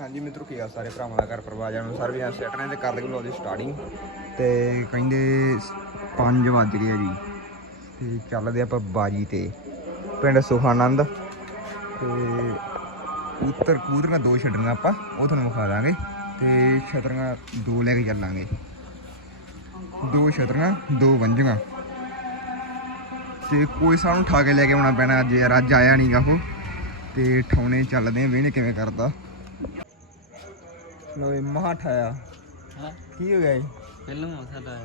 ਹਾਂਜੀ ਮਿੱਤਰੋ, ਕੀ ਆ ਸਾਰੇ ਭਰਾਵਾਂ ਦਾ ਘਰ ਪਰਿਵਾਰ ਜਾਨੂੰ ਸਾਰੇ ਵੀ ਸੈਟ ਨੇ ਤੇ ਕਰ ਲਗੇ ਦੀ ਸਟਾਰਟਿੰਗ ਤੇ ਕਹਿੰਦੇ 5 ਵੱਜ ਗਏ ਆ ਜੀ, ਤੇ ਚੱਲਦੇ ਆਪਾਂ ਬਾਜੀ ਤੇ, ਪਿੰਡ ਸੁਖਾਨੰਦ। ਤੇ ਉੱਤਰ ਕੂਦਰੀਆਂ ਦੋ ਛੱਡਣਾ ਆਪਾਂ, ਉਹ ਤੁਹਾਨੂੰ ਵਿਖਾ ਦਾਂਗੇ। ਤੇ ਛਤਰੀਆਂ ਦੋ ਲੈ ਕੇ ਚੱਲਾਂਗੇ। ਦੋ ਛਤਰੀਆਂ, ਦੋ ਵੰਜੀਆਂ ਤੇ ਕੋਈ ਸਾਨੂੰ ਠਾ ਕੇ ਲੈ ਕੇ ਆਉਣਾ ਪੈਣਾ ਅੱਜ ਯਾਰ, ਅੱਜ ਆਇਆ ਨਹੀਂਗਾ ਉਹ। ਤੇ ਠਾਉਣੇ ਚੱਲਦੇ ਆ ਵੇਹਨੇ ਕਿਵੇਂ ਕਰਦਾ। ਲੋ ਇਹ ਮਹਾ ਠਾਇਆ ਹਾਂ। ਕੀ ਹੋ ਗਿਆ ਜੀ? ਫਿਲਮ ਸਾਡਾ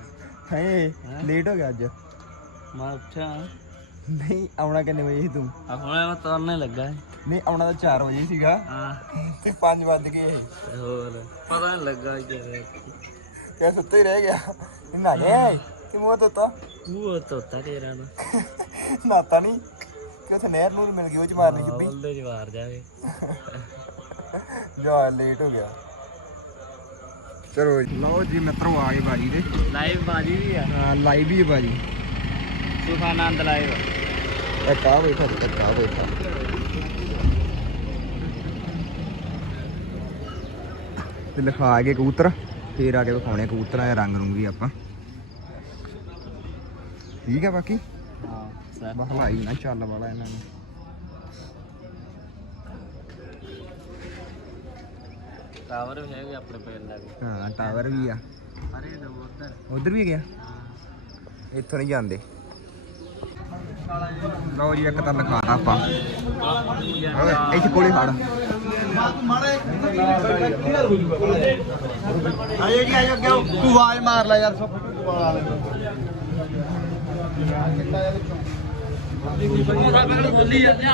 ਹਾਏ ਹੈਂ? ਲੇਟ ਹੋ। ਗਿਆ ਅੱਜ? ਮੈਂ ਉੱਠਿਆ। ਨਹੀਂ ਆਉਣਾ ਕਿੰਨੇ ਵਜੇ ਸੀ ਤੂੰ? ਆ ਹੁਣ ਮੈਂ ਤੁਰਨੇ ਲੱਗਾ ਹੈ। ਨਹੀਂ ਆਉਣਾ ਤਾਂ 4 ਵਜੇ ਸੀਗਾ। ਹਾਂ। ਤੇ 5 ਵੱਜ ਗਏ ਹੋਰ ਪਤਾ ਨਹੀਂ ਲੱਗਾ ਕਿ ਕਿਆ ਸੁੱਤੇ ਹੀ ਰਹਿ ਗਿਆ? ਨਾ ਗਿਆ ਕਿ ਮੂੰਹ ਤੋਤਾ ਉਹ ਤੋਤਾ ਤੇਰਾ ਨਾ ਨਾਤਾ ਨਹੀਂ। ਕਿ ਉੱਥੇ ਨਹਿਰ ਨੂਰ ਮਿਲ ਗਈ ਉਹ ਚ ਮਾਰਨੀ ਬੋਲਦੇ ਜਵਾਰ ਜਾਵੇ। ਜਾ ਲੇਟ ਹੋ ਗਿਆ। ਚਲੋ ਜੀ। ਲਓ ਜੀ ਮਿੱਤਰੋ ਆ ਗਏ ਬਾਜੀ ਦੇ। ਲਾਈਵ ਬਾਜੀ ਵੀ ਆ। ਹਾਂ ਲਾਈਵ ਹੀ ਹੈ ਬਾਜੀ। ਸੁਖਾਨੰਦ ਲਾਈਵ ਇੱਕ ਆ ਬੈਠਾ ਤੇ ਆ ਬੈਠਾ। ਤੇ ਲਿਖਾ ਕੇ ਕਬੂਤਰ ਫੇਰ ਆ ਕੇ ਵਿਖਾਉਣੇ ਕਬੂਤਰਾਂ ਦੇ ਰੰਗ ਨੂੰ ਵੀ ਆਪਾਂ। ਠੀਕ ਆ ਬਾਕੀ? ਹਾਂ ਸਰ। ਬਹਲਾਈ ਨਾ ਚੱਲ ਵਾਲਾ ਇਹਨਾਂ ਨੂੰ। ਟਾਵਰ ਵੀ ਹੈਗੇ ਆਪਣੇ ਪਿੰਡ ਦਾ। ਵੀ ਹਾਂ ਟਾਵਰ ਵੀ ਆ। ਅਰੇ ਦੋ ਉਧਰ। ਉਧਰ ਵੀ ਗਿਆ ਇੱਥੋਂ ਨਹੀਂ ਜਾਂਦੇ। ਲਓ ਜੀ ਇੱਕ ਤਾਂ ਲਿਖਾਣਾ ਆਪਾਂ। ਓਏ ਇੱਥੇ ਕੋਲੇ ਫੜ ਆਇਓ ਜੀ ਆਇਓ ਕਿਉਂ ਤੂੰ ਆਵਾਜ਼ ਮਾਰ ਲੈ ਯਾਰ ਸਭ ਬੋਲੀ ਜਾਂਦੇ ਆ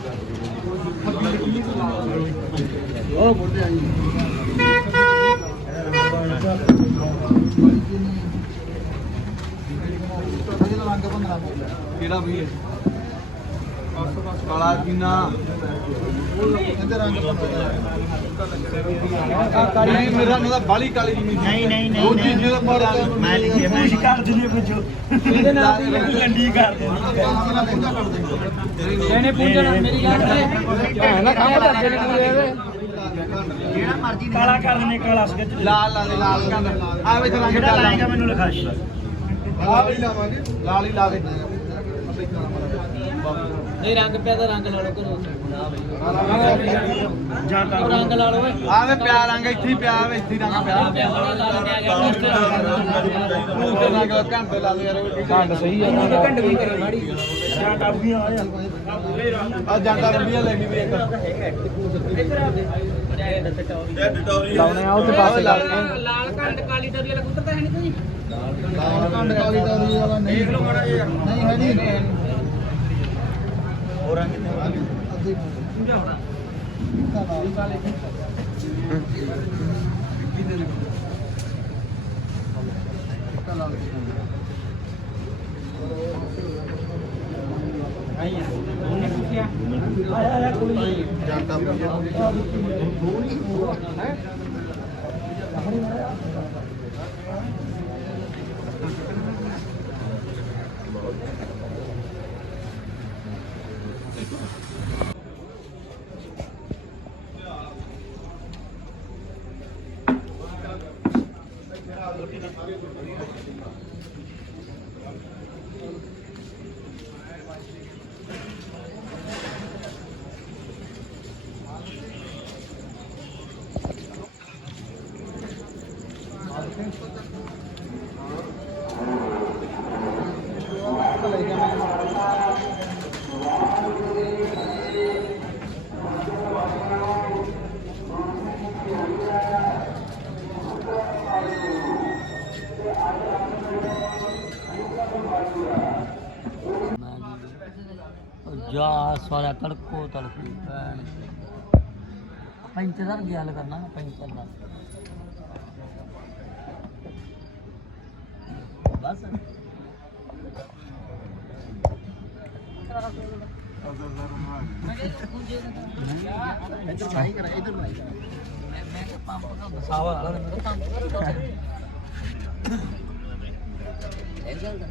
ਕਿਹੜਾ ਬਈ ਹੈ? ਕਾਲਾ ਕੀਨਾ ਇਹਦੇ ਰੰਗ ਕਾਲੀ ਮੇਰਾ ਨਾ ਬਾਲੀ ਕਾਲੀ ਨਹੀਂ ਨਹੀਂ ਨਹੀਂ ਉਹ ਚੀਜ਼ ਦਾ ਫ਼ਰਕ ਮੈਂ ਲਿਖਿਆ ਮੈਂ ਕਰ ਦਿੰਦੇ ਪੁੱਛੋ ਇਹਦੇ ਨਾਲ ਲੰਡੀ ਕਰ ਦੇ ਇਹਨੇ ਪੂਜਣਾ ਮੇਰੀ ਗੱਲ ਤੇ। ਨਾ ਕੰਮ ਕਰਦੇ ਨੇ ਪੂਰੇ ਇਹਦੇ ਜਿਹੜਾ ਮਰਜ਼ੀ ਕਾਲਾ ਕਰ ਦਿੰਦੇ ਕਾਲਾ ਸਕਿੱਚ ਲਾਲ ਲਾਲ ਲਾਲ ਕਰ ਆ ਵੇ ਰੰਗ ਜਿਹੜਾ ਲਾਏਗਾ ਮੈਨੂੰ ਲਿਖਾ ਲਾਲ ਹੀ ਲਾਵਾਂਗੇ। ਲਾਲ ਹੀ ਲਾ ਦੇ। ਨਹੀਂ ਰੰਗ ਪਿਆ ਤਾਂ ਰੰਗ ਲਾ ਲਓ ਕਰੋ ਜਾਂ ਰੰਗ ਲਾ ਲਓ ਓਏ। ਆ ਵੇ ਪਿਆ ਰੰਗ ਇੱਥੇ ਹੀ ਪਿਆ ਵੇ ਇੱਥੇ ਰੰਗ ਪਿਆ। ਪਿਆ ਲਾ ਕੇ ਆ ਗਿਆ ਮੂੰਹ ਤੇ ਰੰਗ ਘੰਟੇ ਲਾ ਦੇ ਯਾਰ ਘੰਟ ਸਹੀ ਆ ਘੰਟ ਵੀ ਕਰੇ ਮਾੜੀ ਜਾਂ ਕਾਬੀਆਂ ਆ ਆ ਜਾਂਦਾ ਰੰਬੀਆਂ ਲੈ ਗਈ ਵੀ ਇੱਕ। ਲਾਉਣੇ ਆ ਉੱਥੇ ਪਾਸੇ ਲਾ ਲਾਲ ਘੰਟ ਕਾਲੀ ਡਰੀ ਵਾਲਾ ਕੁੱਤਾ ਤਾਂ ਹੈ ਨਹੀਂ ਕੋਈ। ਲਾਲ ਘੰਟ ਕਾਲੀ ਤੌਰੀ ਵਾਲਾ ਨਹੀਂ। ਦੇਖ ਲਓ ਮਾੜਾ ਜਿਹਾ। ਨਹੀਂ ਹੈ ਨਹੀਂ। ਹੋਰ ਰੰਗ ਕਿੰਨੇ? ਸਮਝਾਉਣਾ ਜਾਂਦਾ ਸਾਰਾ ਤੜਕੋ ਤੜਕੀ ਭੈਣ। ਪੈਂਚਰ ਦਾ ਕੀ ਕਰਨਾ ਪੈਂਚਰ ਦਾ। ਬਸ। ਇੱਧਰ ਨਹੀਂ ਕਰਾ, ਇੱਧਰ ਨਹੀਂ ਮੈਂ ਮੈਂ ਪੰਪ ਦਾ ਸਾਵਾ ਵਾਲਾ ਮੇਰਾ ਪੰਪ ਇਹ ਗੱਲ ਦਾ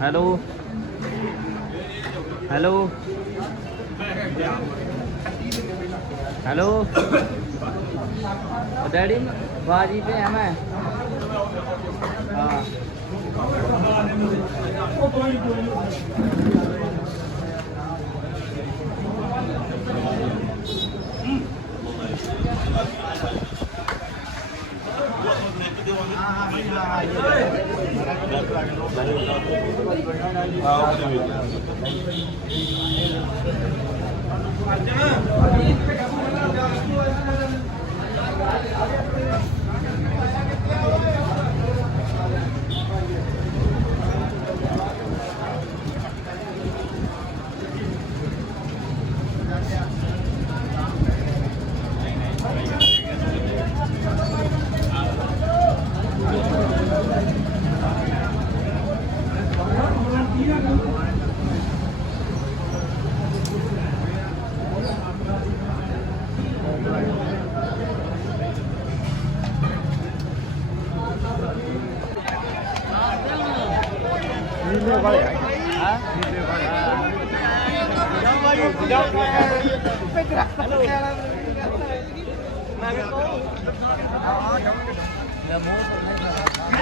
ਹੈਲੋ ਹੈਲੋ ਹੈਲੋ ਡੈਡੀ ਬਾਜੀ ਤੇ ਆ ਮੈਂ ਹਾਂ। ਆਉਂਦੇ ਵੀ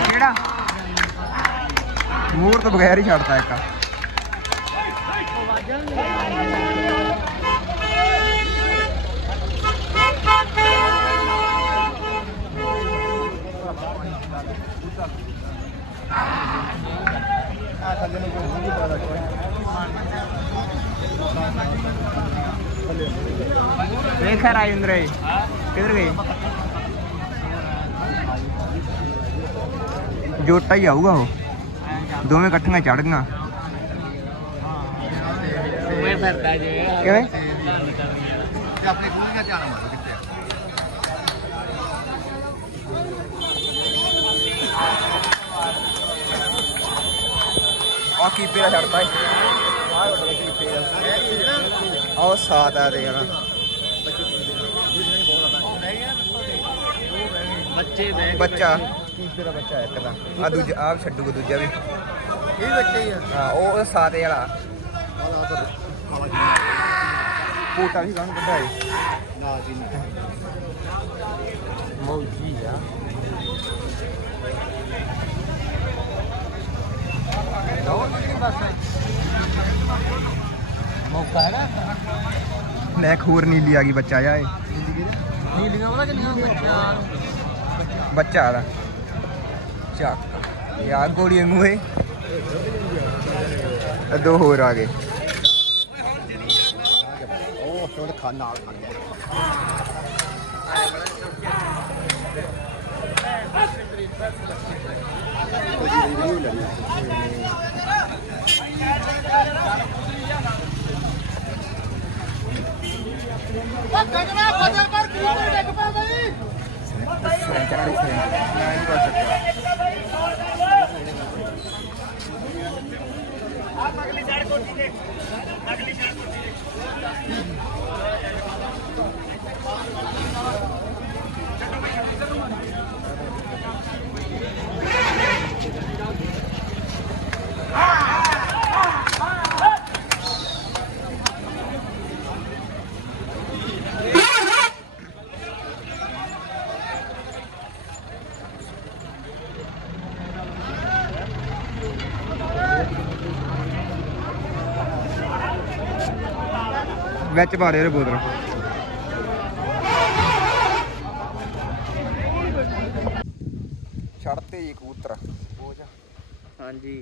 ਕਿਹੜਾ ਮੂਰ ਤੋਂ ਬਗੈਰ ਹੀ ਛੱਡਤਾ ਇੱਕ ਦੇਖ ਰਾਜਿੰਦਰ ਜੀ ਕਿੱਧਰ ਗਏ ਜੋਟਾ ਹੀ ਆਊਗਾ ਉਹ ਦੋਵੇਂ ਇਕੱਠੀਆਂ ਚੜ ਗਈਆਂ ਮੈਂ ਫਿਰਦਾ ਜੇ ਕਿਵੇਂ ਤੇ ਆਪਣੇ ਕੁੜੀਆਂ ਧਿਆਨ ਮਾਰੋ ਕਿੱਥੇ ਆ ਕੀਪੇ ਦਾ ਛੱਡਤਾ ਏ ਆਹ ਸਾਤ ਆ ਦੇ ਨਾ ਬੱਚੇ ਬੈਗ ਬੱਚਾ। ਕੀਪੇ ਦਾ ਬੱਚਾ ਇੱਕ ਦਾ। ਆ ਦੂਜਾ ਆ ਛੱਡੂਗਾ ਦੂਜਾ ਵੀ। ਇਹ ਬੱਚੇ ਹੀ ਆ। ਹਾਂ ਉਹ ਸਾਤੇ ਵਾਲਾ। ਪੂਟਾ ਵੀ ਕਾਹਨੂੰ ਕੱਢਿਆ ਏ ਨਾ ਜੀ ਮੌਜੀ ਆ। ਮੌਕਾ ਹੈ ਨਾ? ਲੈ ਹੋਰ ਨੀਲੀ ਆ ਗਈ ਬੱਚਾ ਜਾ ਉਹਦਾ ਨੂੰ ਬੱਚਾ ਦਾ। ਚੱਕ। ਯਾਰ ਗੋਲੀ ਵਾਂਗੂ ਏ ਤੇ ਦੋ ਹੋਰ ਆ ਗਏ। ਉਹ ਛੋੜ ਖਾ ਨਾਲ ਖਾ ਗਿਆ Come on, come on. ਵਿੱਚ ਪਾ ਦੇ ਰੇ ਬੋਤਲ। ਛੱਡਤੇ ਜੀ ਕਬੂਤਰ। ਪਹੁੰਚ ਹਾਂਜੀ।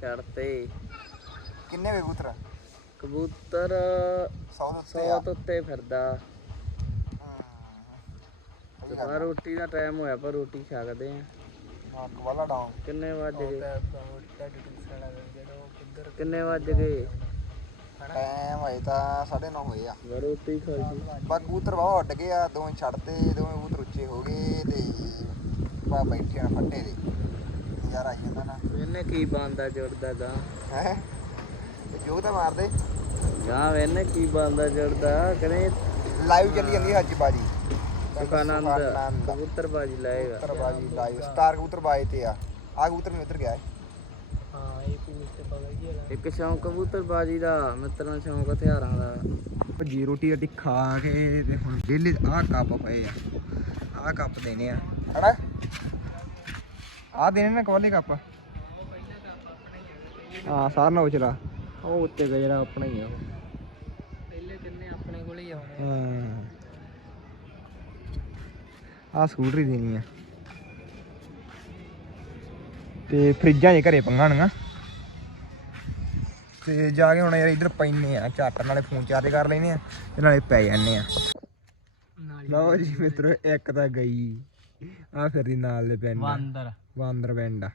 ਚੜਤੇ ਕਿੰਨੇ ਵੇ ਕਬੂਤਰ? ਕਬੂਤਰ 100 ਦੇ ਉੱਤੇ 100 ਆ। ਤੋਂ ਉੱਤੇ ਫਿਰਦਾ। ਪਰ ਰੋਟੀ ਦਾ ਟਾਈਮ ਹੋਇਆ ਪਰ ਰੋਟੀ ਛਕਦੇ ਆ। ਕਿੰਨੇ ਵੱਜ ਗਏ? ਕਿੰਨੇ ਵੱਜ ਗਏ? ਟਾਈਮ ਹੋਏ ਤਾਂ 9:30 ਹੋਏ ਆ। ਖਾਈ ਬਾ ਕਬੂਤਰ ਬਹੁਤ ਉੱਡ ਗਏ ਆ ਦੋਵੇਂ ਛੱਡਤੇ ਦੋਵੇਂ ਕਬੂਤਰ ਉੱਚੇ ਹੋ ਗਏ ਤੇ ਬਾ ਬੈਠੇ ਆ ਫੱਟੇ ਦੇ। ਨਜ਼ਾਰਾ ਆਈ ਜਾਂਦਾ ਨਾ। ਇਹਨੇ ਕੀ ਬੰਦਾ ਜੁੜਦਾ ਗਾ ਹੈ? ਜੋ ਤਾਂ ਮਾਰਦੇ। ਗਾਂ ਵੇਨੇ ਕੀ ਬੰਦਾ ਜੁੜਦਾ ਕਰੇ ਲਾਈਵ ਚੱਲੀ ਜਾਂਦੀ ਹੈ ਅੱਜ ਬਾਜੀ। ਸੁਖਾਨੰਦ। ਕਬੂਤਰ ਬਾਜੀ ਲਾਏਗਾ। ਕਬੂਤਰ ਬਾਜੀ ਲਾਈਵ ਸਟਾਰ ਕਬੂਤਰ ਬਾਜੀ ਤੇ ਆ। ਆ ਕਬੂਤਰ ਨਹੀਂ ਉੱਤਰ ਗਿਆ ਹਾਂ ਇਹ ਵੀ ਮਿੱਤੇ ਬਗਲ ਜੀ ਇੱਕ ਸ਼ੌਂਕ ਕਬੂਤਰ ਬਾਜੀ ਦਾ ਮਿੱਤਰਾਂ ਸ਼ੌਂਕ ਹਥਿਆਰਾਂ ਦਾ। ਭੱਜੀ ਰੋਟੀ ਅੱਡੀ ਖਾ ਕੇ ਤੇ ਹੁਣ ਵਿਹਲੇ ਆਹ ਕੱਪ ਪਏ ਆ। ਆਹ ਕੱਪ ਦੇਣੇ ਆ। ਹਨਾ? ਆਹ ਦੇਣੇ ਨਾ ਕਵਾਲੇ ਕੱਪ? ਹਾਂ ਸਾਰ ਨਾ ਉਚਲਾ ਉਹ ਉੱਤੇ ਗਿਆ ਜਿਹੜਾ ਆਪਣਾ ਹੀ ਆ ਉਹ। ਪਹਿਲੇ ਤਿੰਨੇ ਆਪਣੇ ਕੋਲ ਹੀ ਆਉਣੇ ਹਾਂ। ਆਹ ਸਕੂਟਰੀ ਦੇਣੀ ਆ। ਤੇ ਫਰਿੱਜਾਂ ਜੇ ਘਰੇ ਪੰਗਾਣੀਆਂ ਤੇ ਜਾ ਕੇ ਹੁਣ ਯਾਰ ਇੱਧਰ ਪੈਨੇ ਆ ਝੱਟ ਨਾਲੇ ਫੋਨ ਚਾਰਜ ਕਰ ਲੈਨੇ ਆ ਤੇ ਨਾਲੇ ਪੈ ਜਾਂਦੇ ਆ। ਲਓ ਜੀ ਮਿੱਤਰੋ ਇੱਕ ਤਾਂ ਗਈ। ਆ ਫਿਰਦੀ ਨਾਲ ਦੇ ਪਿੰਡ ਬਾਂਦਰ ਵਾਂਦਰ। ਪਿੰਡ ਆ।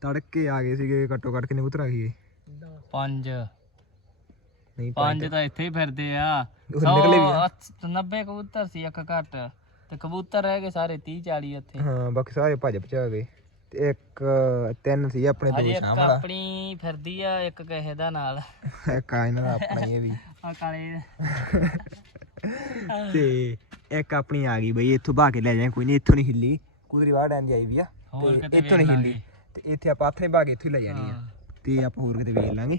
ਤੜਕੇ ਆ ਗਏ ਸੀਗੇ ਘੱਟੋ ਘੱਟ ਕਿੰਨੇ ਆ ਗਏ? ਪੰਜ। ਨਹੀਂ ਪੰਜ ਤਾਂ ਇੱਥੇ ਹੀ ਫਿਰਦੇ ਆ। ਨਿਕਲੇ ਵੀ ਆ। 90 ਕਬੂਤਰ ਸੀ ਇੱਕ ਘੱਟ। ਤੇ ਕਬੂਤਰ ਰਹਿ ਗਏ ਸਾਰੇ 30 40 ਇੱਥੇ ਹਾਂ ਬਾਕੀ ਸਾਰੇ ਭੱਜ ਭਜਾ ਗਏ। ਤੇ ਇੱਕ ਤਿੰਨ ਸੀ ਆਪਣੇ ਦੋ ਇੱਕ ਸ਼ਾਮ ਵਾਲਾ। ਆਪਣੀ ਫਿਰਦੀ ਆ ਇੱਕ ਕਿਸੇ ਦਾ ਨਾਲ। ਇੱਕ ਆ ਇਹਨਾਂ ਦਾ ਆਪਣਾ ਹੀ ਇਹ ਵੀ। ਆ ਕਾਲੇ। ਤੇ ਇੱਕ ਆਪਣੀ ਆ ਗਈ ਬਈ ਇੱਥੋਂ ਭਾ ਕੇ ਲੈ ਜਾਏ ਕੋਈ ਨਹੀਂ ਇੱਥੋਂ ਨਹੀਂ ਹਿੱਲੀ। ਕੁਦਰੀ ਵਾੜ ਆਂਦੀ ਆਈ ਵੀ ਆ ਹੋਰ ਤੇ ਇੱਥੋਂ ਨਹੀਂ ਵੇਖ ਹਿੱਲੀ। ਤੇ ਇੱਥੇ ਆਪਾਂ ਨੇ ਭਾ ਕੇ ਇੱਥੋਂ ਹੀ ਲੈ ਜਾਣੀ ਆ। ਤੇ ਆਪਾਂ ਹੋਰ ਕਿਤੇ ਵੇਖ ਲਾਂਗੇ।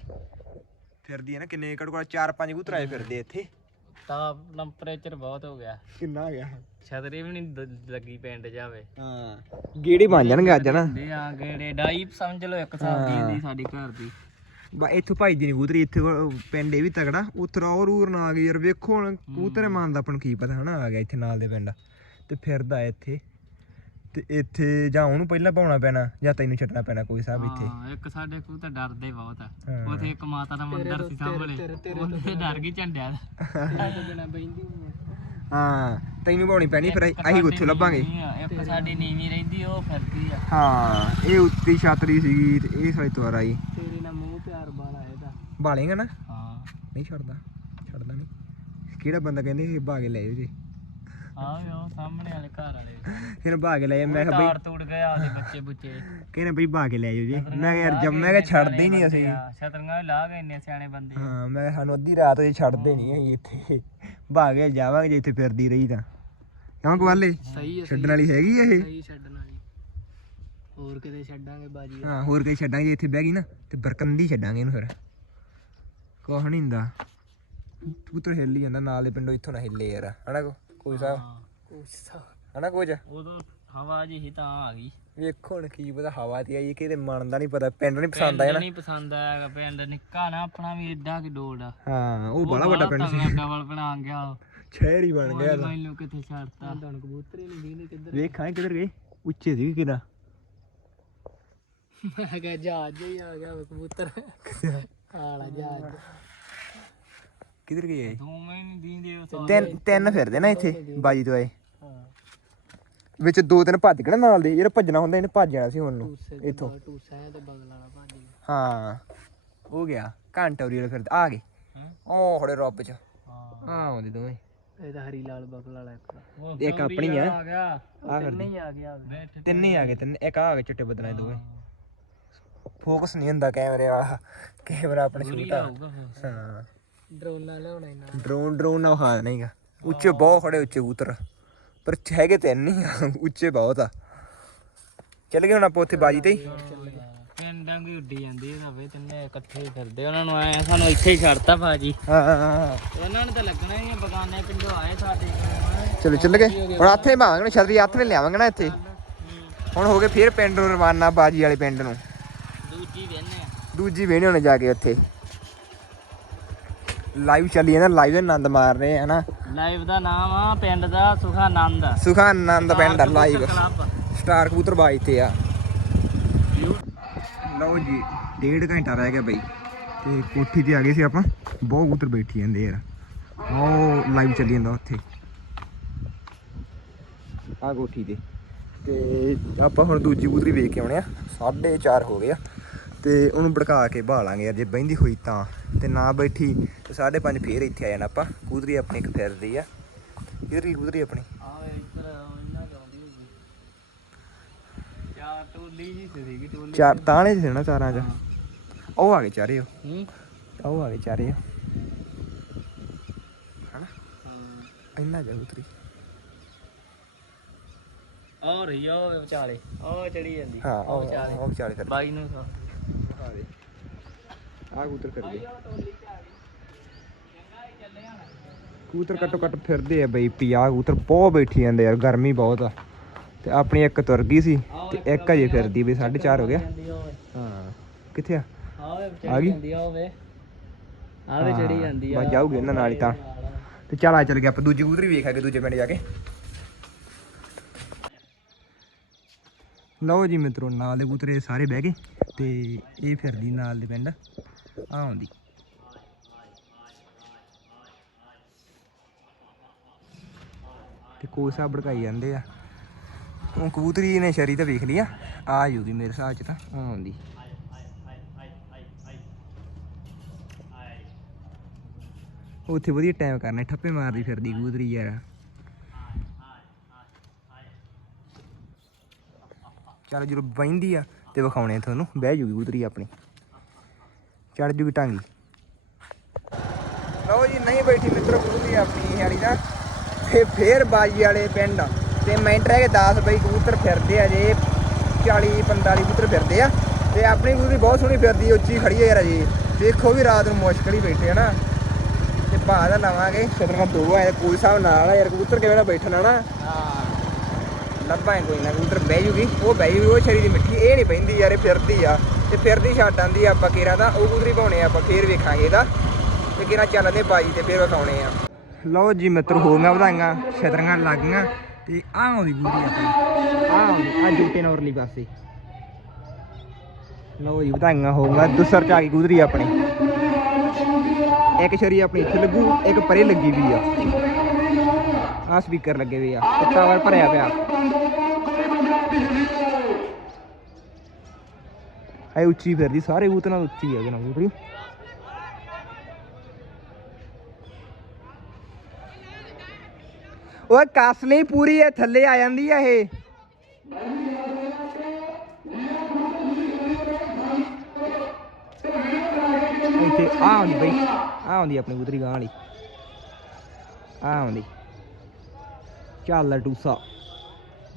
ਫਿਰਦੀ ਹੈ ਨਾ ਕਿੰਨੇ ਪੰਜ ਕਬੂਤਰ ਆਏ ਫਿਰਦੇ ਇੱਥੇ। ਤਾਂ ਟੈਂਪਰੇਚਰ ਬਹੁਤ ਹੋ ਗਿਆ। ਕਿੰਨਾ ਆ ਗਿਆ? ਛਤਰੀ ਵੀ ਨਹੀਂ ਲੱਗੀ ਪਿੰਡ ਜਾਵੇ। ਹਾਂ। ਗੇੜੀ ਬਣ ਜਾਣਗੇ ਅੱਜ ਨਾ ਦੇ ਆ ਗੇੜੇ ਡਾਈ ਸਮਝ ਲਓ ਇੱਕ ਹਿਸਾਬ ਦੀ ਇਹਦੀ ਸਾਡੀ ਘਰ ਦੀ। ਬਾ ਇੱਥੋਂ ਭਾਈ ਦੀ ਕਬੂਤਰੀ ਇੱਥੇ ਪਿੰਡ ਇਹ ਵੀ ਤਗੜਾ ਉੱਥੇ ਔਰ ਉਰ ਨਾ ਆ ਗਈ ਯਾਰ ਵੇਖੋ ਹੁਣ ਕਬੂਤਰ ਮੰਨ ਦਾ ਆਪਾਂ ਨੂੰ ਕੀ ਪਤਾ ਹਨਾ? ਆ ਗਿਆ ਇੱਥੇ ਨਾਲ ਦੇ ਪਿੰਡ। ਤੇ ਫਿਰਦਾ ਇੱਥੇ। ਤੇ ਇੱਥੇ ਜਾਂ ਉਹਨੂੰ ਪਹਿਲਾਂ ਪਾਉਣਾ ਪੈਣਾ ਜਾਂ ਤੈਨੂੰ ਛੱਡਣਾ ਪੈਣਾ ਕੋਈ ਸਾਹਿਬ ਇੱਥੇ। ਹਾਂ ਇੱਕ ਸਾਡੇ ਕੋਲ ਤਾਂ ਡਰਦੇ ਬਹੁਤ ਆ। ਹਾਂ। ਉਥੇ ਇੱਕ ਮਾਤਾ ਦਾ ਮੰਦਿਰ ਸੀ ਸਾਹਮਣੇ। ਉਹਦੇ ਡਰ ਗਈ ਝੰਡਿਆਂ ਦਾ। ਹਾਂ ਤੈਨੂੰ ਪਾਉਣੀ ਪੈਣੀ ਫਿਰ ਅਸੀਂ- ਉੱਥੇ ਲੱਭਾਂਗੇ। ਇੱਕ ਸਾਡੀ ਨੀਵੀਂ ਰਹਿੰਦੀ ਉਹ ਫਿਰਦੀ ਆ। ਹਾਂ ਇਹ ਉੱਤੀ ਛਾਤਰੀ ਸੀਗੀ ਤੇ ਇਹ ਸਾਡੀ ਦੁਆਰਾ ਆਈ। ਤੇਰੇ ਨਾਲ ਮੂੰਹ ਪਿਆਰ ਬਾਲਾ ਇਹਦਾ। ਬਾਲੇਗਾ ਨਾ? ਹਾਂ। ਨਹੀਂ ਛੱਡਦਾ ਛੱਡਦਾ ਨਹੀਂ। ਕਿਹੜਾ ਬੰਦਾ ਕਹਿੰਦੇ ਇਹ ਭਾਗੇ ਲੈ ਜਾਓ ਜੀ। ਆ ਉਹ ਸਾਹਮਣੇ ਵਾਲੇ ਘਰ ਵਾਲੇ ਫਿਰ ਭਾਗੇ ਲੈ ਜਾ ਮੈਂ ਕਿਹਾ ਬਈ ਤਾਰ ਤੋੜ ਗਿਆ ਉਹਦੇ ਬੱਚੇ ਬੁੱਚੇ। ਕਹਿੰਦੇ ਬਈ ਭਾਗੇ ਲੈ ਜਾਓ ਜੀ। ਮੈਂ ਕਿਹਾ ਯਾਰ ਮੈਂ ਕਿਹਾ ਛੱਡਦੇ ਹੀ ਨਹੀਂ ਅਸੀਂ। ਛਤਰੀਆਂ ਵੀ ਲਾ ਗਏ ਇੰਨੇ ਸਿਆਣੇ ਬੰਦੇ ਹਾਂ ਮੈਂ ਕਿਹਾ ਸਾਨੂੰ ਅੱਧੀ ਰਾਤ ਜੇ ਛੱਡਦੇ ਨਹੀਂ ਅਸੀਂ ਇੱਥੇ। ਭਾਗੇ ਜਾਵਾਂਗੇ ਜੇ ਇੱਥੇ ਫਿਰਦੀ ਰਹੀ ਤਾਂ। ਕਿਉਂ ਕਵਾਲੇ ਸਹੀ ਹੈ ਛੱਡਣ ਵਾਲੀ ਹੈਗੀ ਇਹ? ਸਹੀ ਛੱਡਣ ਵਾਲੀ। ਹੋਰ ਕਿਤੇ ਛੱਡਾਂਗੇ ਬਾਜੀ ਹਾਂ ਹੋਰ ਕਈ ਛੱਡਾਂਗੇ ਜੇ ਇੱਥੇ ਬਹਿ ਗਈ ਨਾ ਤੇ ਬਰਕੰਦੀ ਛੱਡਾਂਗੇ ਇਹਨੂੰ ਫਿਰ। ਕੁਛ ਨਹੀਂ ਹੁੰਦਾ। ਕਬੂਤਰ ਹਿੱਲ ਹੀ ਜਾਂਦਾ ਨਾਲ ਦੇ ਪਿੰਡੋਂ ਇੱਥੋਂ ਨਾ ਹਿੱਲੇ ਯਾਰ। ਹਨਾ ਕੋ? ਕੋਈ ਸਾਹਿਬ ਕੁਛ ਹਨਾ ਕੁਝ? ਉਦੋਂ ਹਵਾ ਜੀ ਹੀ ਤਾਂ ਆ ਗਈ। ਵੇਖੋ ਹੁਣ ਕੀ ਪਤਾ ਹਵਾ ਤੇ ਆਈ ਕਿਤੇ ਮਨ ਦਾ ਨਹੀਂ ਪਤਾ ਪਿੰਡ ਨਹੀਂ ਪਸੰਦ ਆਇਆ ਨਾ। ਨਹੀਂ ਪਸੰਦ ਆਇਆ ਪਿੰਡ ਨਿੱਕਾ ਨਾ ਆਪਣਾ ਵੀ ਏਡਾ ਕਿ ਡੋੜ ਆ। ਹਾਂ ਉਹ ਬੜਾ ਵੱਡਾ ਪਿੰਡ ਸੀ। ਡਬਲ ਬਣਾ ਗਿਆ। ਸ਼ਹਿਰ ਹੀ ਬਣ ਗਿਆ। ਮੈਨੂੰ ਕਿੱਥੇ ਛੱਡਤਾ। ਹੁਣ ਕਬੂਤਰ ਹੀ ਨਹੀਂ ਦਿਖਦੇ ਕਿੱਧਰ। ਵੇਖਾਂ ਕਿੱਧਰ ਗਏ? ਉੱਚੇ ਸੀ ਕਿਹੜਾ? ਮੈਂ ਕਿਹਾ ਜਹਾਜ਼ ਹੀ ਆ ਗਿਆ ਕਬੂਤਰ। ਆਲਾ ਜਹਾਜ਼। ਕਿੱਧਰ ਗਏ ਦੋਵੇਂ ਨਹੀਂ ਦੀਂਦੇ ਉਹ ਤਿੰਨ ਤਿੰਨ ਫਿਰਦੇ ਨਾ ਇੱਥੇ ਬਾਜੀ ਤੋਂ ਆਏ। ਹਾਂ ਵਿੱਚ ਦੋ ਤਿੰਨ ਭੱਜ ਗਏ ਨਾ ਨਾਲ ਦੇ ਜਿਹੜਾ ਭੱਜਣਾ ਹੁੰਦਾ ਇਹਨੇ ਭੱਜ ਜਾਣਾ ਸੀ ਹੁਣ ਨੂੰ ਇੱਥੋਂ। ਟੂਸਾ ਤੇ ਬਗਲ ਵਾਲਾ ਭੱਜ ਹਾਂ। ਹੋ ਗਿਆ ਘੰਟਾ ਉਰੀ ਵਾਲੇ ਫਿਰਦੇ ਆ ਗਏ। ਉਹ ਖੜੇ ਰੱਬ ਚ। ਹਾਂ। ਆ ਆਉਂਦੇ ਦੋਵੇਂ। ਇਹ ਤਾਂ ਹਰੀ ਲਾਲ ਬਗਲ ਵਾਲਾ ਇੱਕ। ਇੱਕ ਆਪਣੀ ਆ। ਆ ਗਿਆ। ਆ ਤਿੰਨੇ ਹੀ ਆ ਗਿਆ ਬੈਠ ਤਿੰਨੇ ਹੀ ਆ ਗਏ ਤਿੰਨ ਇੱਕ ਆ ਗਏ ਚਿੱਟੇ ਬਦਲਾਂ ਦੇ ਦੋਵੇਂ। ਫੋਕਸ ਨਹੀਂ ਹੁੰਦਾ ਕੈਮਰੇ ਵਾਲਾ। ਕੈਮਰਾ ਆਪਣੇ ਸ਼ੂਟ ਆ। ਹੋਊਗਾ ਫਿਰ। ਹਾਂ। ਡਰੋਨ ਨਾਲ ਲਿਆਉਣਾ ਇਹਨਾਂ ਡਰੋਨ ਡਰੋਨ ਨਾ ਖਾ ਨਹੀਂਗਾ ਉੱਚੇ ਬਹੁਤ ਖੜੇ ਉੱਚੇ ਕਬੂਤਰ। ਪਰ ਹੈਗੇ ਤਿੰਨ ਨਹੀਂ ਆ ਉੱਚੇ ਬਹੁਤ ਆ। ਚੱਲ ਗਏ ਹੁਣ ਆਪਾਂ ਉੱਥੇ ਬਾਜੀ ਤੇ ਹੀ। ਪਿੰਡਾਂ ਵੀ ਉੱਡੀ ਜਾਂਦੀ ਇਹ ਰਵੇ ਤਿੰਨੇ ਇਕੱਠੇ ਹੀ ਫਿਰਦੇ ਉਹਨਾਂ ਨੂੰ ਆਏ ਸਾਨੂੰ ਇੱਥੇ ਹੀ ਛੱਡਤਾ ਭਾਜੀ ਹਾਂ ਹਾਂ, ਹਾਂ ਉਹਨਾਂ ਨੂੰ ਤਾਂ ਲੱਗਣਾ ਹੀ ਆ ਬਗਾਨੇ ਪਿੰਡੋਂ ਆਏ ਸਾਡੇ ਕੋਲ। ਚਲੋ ਚੱਲ ਗਏ। ਹੁਣ ਹੱਥ ਨਾ ਛਤਰੀ ਹੱਥ ਨੇ ਲਿਆਵਾਂਗੇ ਨਾ ਇੱਥੇ। ਹੁਣ ਹੋ ਗਏ ਫਿਰ ਪਿੰਡ ਨੂੰ ਰਵਾਨਾ ਬਾਜੀ ਵਾਲੇ ਪਿੰਡ ਨੂੰ। ਦੂਜੀ ਵੇਨੇ ਦੂਜੀ ਵੇਣੇ ਹੋਣੇ ਜਾ ਕੇ ਉੱਥੇ। ਲਾਈਵ ਚੱਲੀ ਜਾਂਦਾ ਲਾਈਵ ਦੇ ਆਨੰਦ ਮਾਰ ਰਹੇ ਹਨਾ? ਲਾਈਵ ਦਾ ਨਾਮ ਆ ਪਿੰਡ ਦਾ ਸੁਖਾਨੰਦ। ਸੁਖਾ ਆਨੰਦ ਪਿੰਡ ਲਾਈਵ। ਸਟਾਰ ਕਬੂਤਰ ਬਾਜ ਤੇ ਆ। ਲਓ ਜੀ ਡੇਢ ਘੰਟਾ ਰਹਿ ਗਿਆ ਬਈ ਤੇ ਕੋਠੀ ਤੇ ਆ ਗਏ ਸੀ ਆਪਾਂ। ਬਹੁਤ ਕਬੂਤਰ ਬੈਠੀ ਜਾਂਦੇ ਯਾਰ। ਉਹ ਲਾਈਵ ਚੱਲੀ ਜਾਂਦਾ ਉੱਥੇ। ਆ ਕੋਠੀ ਤੇ। ਤੇ ਆਪਾਂ ਹੁਣ ਦੂਜੀ ਕਬੂਤਰੀ ਵੇਖ ਕੇ ਆਉਣੇ ਆ। 4:30 ਹੋ ਗਏ ਆ। ਤੇ ਉਹਨੂੰ ਭੜਕਾ ਕੇ ਭਾਲਾਂਗੇ ਯਾਰ ਜੇ ਬਹਿੰਦੀ ਹੋਈ ਤਾਂ। ਤੇ ਨਾ ਬੈਠੀ ਤੇ 5:30 ਫੇਰ ਇੱਥੇ ਆ ਜਾਣਾ ਆਪਾਂ। ਕਬੂਤਰੀ ਆਪਣੀ ਇੱਕ ਫਿਰਦੀ ਆ। ਕਿਹੜੀ ਕਬੂਤਰੀ ਆਪਣੀ? ਆ ਇੱਧਰ ਇਹਨਾਂ ਚਾਉਂਦੀ ਹੋਈ ਯਾਰ ਟੋਲੀ ਜੀ ਸੀਗੀ ਟੋਲੀ ਚਾਰ ਤਾਣੇ ਸੀ ਨਾ ਚਾਰਾਂ ਚ। ਉਹ ਆ ਗਏ ਚਾਰੇ ਉਹ। ਹੂੰ। ਉਹ ਆ ਗਏ ਚਾਰੇ ਹਾਂ। ਇੰਨਾ ਜਾ ਉਤਰੀ। ਆ ਰਹੀ ਆ ਉਹ ਵਿਚਾਲੇ। ਉਹ ਚੜੀ ਜਾਂਦੀ। ਹਾਂ ਉਹ ਉਹ ਵਿਚਾਲੇ ਉਹ ਬਾਈ ਨੂੰ ਸਾ ਆ ਕਬੂਤਰ ਫਿਰ ਗਏ ਕਬੂਤਰ ਘੱਟੋ ਘੱਟ ਫਿਰਦੇ ਆ ਬਈ 50 ਕਬੂਤਰ ਬਹੁਤ ਬੈਠੀ ਜਾਂਦੇ ਯਾਰ ਗਰਮੀ ਬਹੁਤ ਆ। ਤੇ ਆਪਣੀ ਇੱਕ ਤੁਰ ਗਈ ਸੀ ਤੇ ਇੱਕ ਅਜੇ ਫਿਰਦੀ ਵੀ 4:30 ਹੋ ਗਿਆ। ਹਾਂ ਕਿੱਥੇ ਆ? ਆ ਗਈ? ਆ ਹੋਵੇ ਆਵੇ ਹਾਂ, ਚੜੀ ਜਾਂਦੀ ਆ। ਬਸ ਜਾਊਗੀ ਇਹਨਾਂ ਨਾਲ ਹੀ ਤਾਂ। ਤੇ ਚੱਲ ਆ ਚੱਲ ਗਿਆ ਆਪਾਂ ਦੂਜੀ ਕਬੂਤਰੀ ਵੇਖ ਆਗੇ ਦੂਜੇ ਪਿੰਡ ਜਾ ਕੇ। ਲਓ ਜੀ ਮਿੱਤਰੋ ਨਾਲ ਦੇ ਕਬੂਤਰੇ ਸਾਰੇ ਬਹਿ ਗਏ ਤੇ ਇਹ ਫਿਰਦੀ ਨਾਲ ਦੇ ਪਿੰਡ। ਆਉਂਦੀ ਤੇ ਕੋਸਾ ਭੜਕਾਈ ਜਾਂਦੇ ਆ। ਉਹ ਕਬੂਤਰੀ ਨੇ ਸ਼ਰੀ ਤਾਂ ਵੇਖ ਲਈ ਆ। ਆ ਜੂਗੀ ਮੇਰੇ ਹਿਸਾਬ ਚ ਤਾਂ। ਉਹ ਆਉਂਦੀ। ਉੱਥੇ ਵਧੀਆ ਟਾਈਮ ਕਰਨਾ ਠੱਪੇ ਮਾਰਦੀ ਫਿਰਦੀ ਕਬੂਤਰੀ ਯਾਰ। ਚੱਲ ਜਦੋਂ ਬਹਿੰਦੀ ਆ ਤੇ ਵਿਖਾਉਣੇ ਤੁਹਾਨੂੰ ਬਹਿ ਜੂਗੀ ਕਬੂਤਰੀ ਆਪਣੀ। ਚੜ ਜੂਗੀ ਟਾਂਗੀ। ਲਓ ਜੀ ਨਹੀਂ ਬੈਠੀ ਮਿੱਤਰੋ ਕਬੂਤਰੀ ਆਪਣੀ ਹਾਲੀ ਦਾ ਤੇ ਫੇਰ ਬਾਜੀ ਵਾਲੇ ਪਿੰਡ। ਤੇ ਮਿੰਟ ਰਹਿ ਗਏ 10 ਬਈ ਕਬੂਤਰ ਫਿਰਦੇ ਆ ਜੇ 40 45 ਕਬੂਤਰ ਫਿਰਦੇ ਆ। ਤੇ ਆਪਣੀ ਕਬੂਤਰੀ ਬਹੁਤ ਸੋਹਣੀ ਫਿਰਦੀ ਉੱਚੀ ਖੜੀ ਹੈ ਯਾਰ ਜੀ ਦੇਖੋ ਵੀ ਰਾਤ ਨੂੰ ਮੁਸ਼ਕਲ ਹੀ ਬੈਠੇ ਆ ਨਾ। ਤੇ ਭਾਅ ਦਾ ਲਾਵਾਂਗੇ ਛਤਰਗਾ ਦੋ ਆਏ ਕੋਈ ਹਿਸਾਬ ਨਾਲ ਆ ਯਾਰ ਕਬੂਤਰ ਕਿਵੇਂ ਨਾ ਬੈਠਣਾ ਨਾ। ਲੱਭਾਂ ਕੋਈ ਨਾ, ਕਬੂਤਰ ਬਹਿ ਜੂਗੀ, ਉਹ ਬਹਿ ਜੂਗੀ, ਉਹ ਸ਼ਰੀ ਦੀ ਮਿੱਠੀ, ਇਹ ਨਹੀਂ ਪੈਂਦੀ ਯਾਰ, ਇਹ ਫਿਰਦੀ ਆ। ਤੇ ਫਿਰਦੀ ਛੱਡ ਆਂਦੀ ਆਪਾਂ ਕੇਰਾ ਦਾ, ਉਹ ਕਬੂਤਰੀ ਪਾਉਣੇ ਆਪਾਂ, ਫੇਰ ਵੇਖਾਂਗੇ ਇਹਦਾ। ਤੇ ਕਿਹੜਾ ਚੱਲਦੇ ਬਾਜੀ ਤੇ ਫੇਰ ਵਿਖਾਉਣੇ ਆ। ਲਓ ਜੀ ਮਿੱਤਰ, ਹੋ ਗਿਆ ਵਧਾਈਆਂ, ਛਤਰੀਆਂ ਲੱਗ ਗਈਆਂ, ਤੇ ਆਹ ਆਉਂਦੀ ਕਬੂਤਰੀ ਆਪਣੀ। ਆਹ ਆਉਂਦੀ ਆ ਜੁੱਟੇ ਨੌਰਲੀ ਪਾਸੇ। ਲਓ ਜੀ ਵਧਾਈਆਂ, ਹੋ ਦੂਸਰ ਚ ਆ ਗਈ ਕਬੂਤਰੀ ਆਪਣੀ। ਇੱਕ ਸ਼ਰੀ ਆਪਣੀ ਇੱਥੇ ਲੱਗੂ, ਇੱਕ ਪਰੇ ਲੱਗੀ ਵੀ ਆ। ਆ ਸਪੀਕਰ ਲੱਗੇ ਹੋਏ ਆ ਤੇ ਟਾਵਰ ਭਰਿਆ ਪਿਆ। ਐ ਉੱਚੀ ਫਿਰਦੀ, ਸਾਰੇ ਕਬੂਤਰਾਂ ਨਾਲ ਉੱਚੀ ਹੈ ਜਨਾ ਕਬੂਤਰੀ ਓਏ, ਕੱਸ ਪੂਰੀ, ਇਹ ਥੱਲੇ ਆ ਜਾਂਦੀ ਆ ਇਹ। ਇੱਥੇ ਆ ਆਉਂਦੀ ਬਈ, ਆ ਆਉਂਦੀ ਆਪਣੀ ਬੂਤਰੀ ਗਾਂ ਵਾਲੀ। ਆ ਆਉਂਦੀ। ਚੱਲ ਟੂਸਾ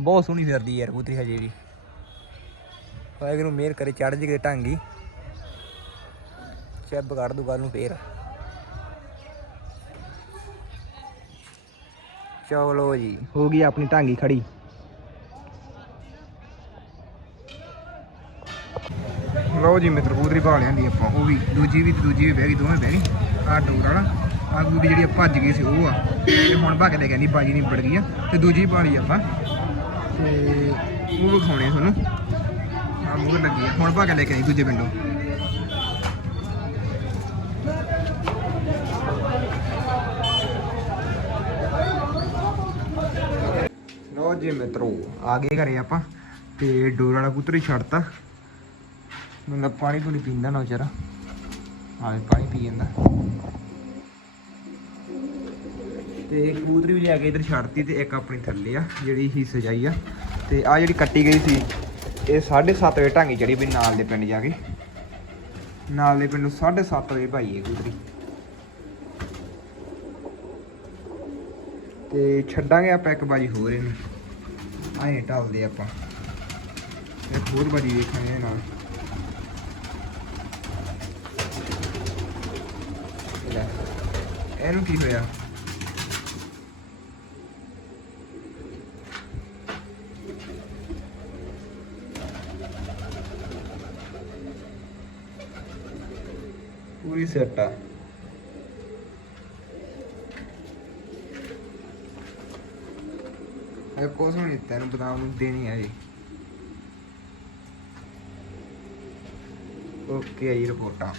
ਬਹੁਤ ਸੋਹਣੀ ਫਿਰਦੀ ਯਾਰ ਕਬੂਤਰੀ ਹਜੇ ਵੀ। ਵਾਹਿਗੁਰੂ ਮਿਹਰ ਕਰੇ ਚੜ ਜੇ ਢਾਂਗੀ ਚੱਬ ਕੱਢ ਦੂ ਕੱਲ ਨੂੰ ਫੇਰ। ਚਲੋ ਜੀ। ਹੋ ਗਈ ਆਪਣੀ ਢਾਂਗੀ ਖੜੀ। ਲਓ ਜੀ ਮਿੱਤਰ, ਕਬੂਤਰੀ ਪਾ ਲਿਆਂਦੀ ਆਪਾਂ। ਉਹ ਵੀ, ਦੂਜੀ ਵੀ ਤੇ ਦੂਜੀ ਵੀ ਬਹਿ ਗਈ, ਦੋਵੇਂ ਬਹਿ ਗਈ। ਆਹ ਡੋਰ ਵਾਲਾ। ਆਹ ਕਬੂਤਰੀ ਜਿਹੜੀ ਆ ਭੱਜ ਗਈ ਸੀ ਉਹ ਆ। ਤੇ ਹੁਣ ਭੱਗ ਲੈ ਕਹਿੰਦੀ ਬਾਜੀ ਨਹੀਂ ਵੜ ਗਈ ਆ। ਤੇ ਦੂਜੀ ਪਾ ਆਪਾਂ ਤੇ ਉਹ ਵਿਖਾਉਣੇ ਤੁਹਾਨੂੰ। ਆ ਮੂਹਰ ਲੱਗੀ ਆ। ਹੁਣ ਭੱਗ ਲੈ ਕੇ ਆਈ ਦੂਜੇ ਪਿੰਡੋਂ। ਲੋ ਜੀ ਮਿੱਤਰੋ, ਆ ਗਏ ਘਰੇ ਆਪਾਂ। ਤੇ ਡੋਰ ਵਾਲਾ ਕਬੂਤਰ ਹੀ ਛੱਡਤਾ। ਮਤਲਬ ਪਾਣੀ ਪੂਣੀ ਪੀਂਦਾ ਨਾ ਵਿਚਾਰਾ। ਆਵੇਂ ਪਾਣੀ ਪੀ ਜਾਂਦਾ। ਤੇ ਕਬੂਤਰੀ ਵੀ ਲਿਆ ਕੇ ਇਧਰ ਛੱਡਤੀ ਤੇ ਇੱਕ ਆਪਣੀ ਥੱਲੇ ਆ, ਜਿਹੜੀ ਹੀ ਸਜਾਈ ਆ। ਤੇ ਆ ਜਿਹੜੀ ਕੱਟੀ ਗਈ ਸੀ, ਇਹ 7:30 ਵਜੇ ਢਾਂਗੀ ਚੜੀ ਵੀ ਨਾਲ ਦੇ ਪਿੰਡ ਜਾ ਕੇ। ਨਾਲ ਦੇ ਪਿੰਡ ਨੂੰ 7:30 ਵਜੇ ਭਾਈ ਇਹ ਕਬੂਤਰੀ। ਤੇ ਛੱਡਾਂਗੇ ਆਪਾਂ ਇੱਕ ਬਾਜੀ ਹੋਰ ਇਹਨੂੰ। ਆਏ ਢਾਲਦੇ ਆਪਾਂ। ਇੱਕ ਹੋਰ ਬਾਜੀ ਦੇਖਾਂਗੇ ਇਹਦੇ ਨਾਲ। ਇਹਨੂੰ ਕੀ ਹੋਇਆ? ਪੂਰੀ ਸੈੱਟ ਆ ਇਹ ਕੋਸ ਨਹੀਂ ਤੈਨੂੰ ਬਦਾਮ ਨੂੰ ਦੇਣੀ ਆ ਜੀ ਓਕੇ ਆਈ ਰਿਪੋਰਟਾਂ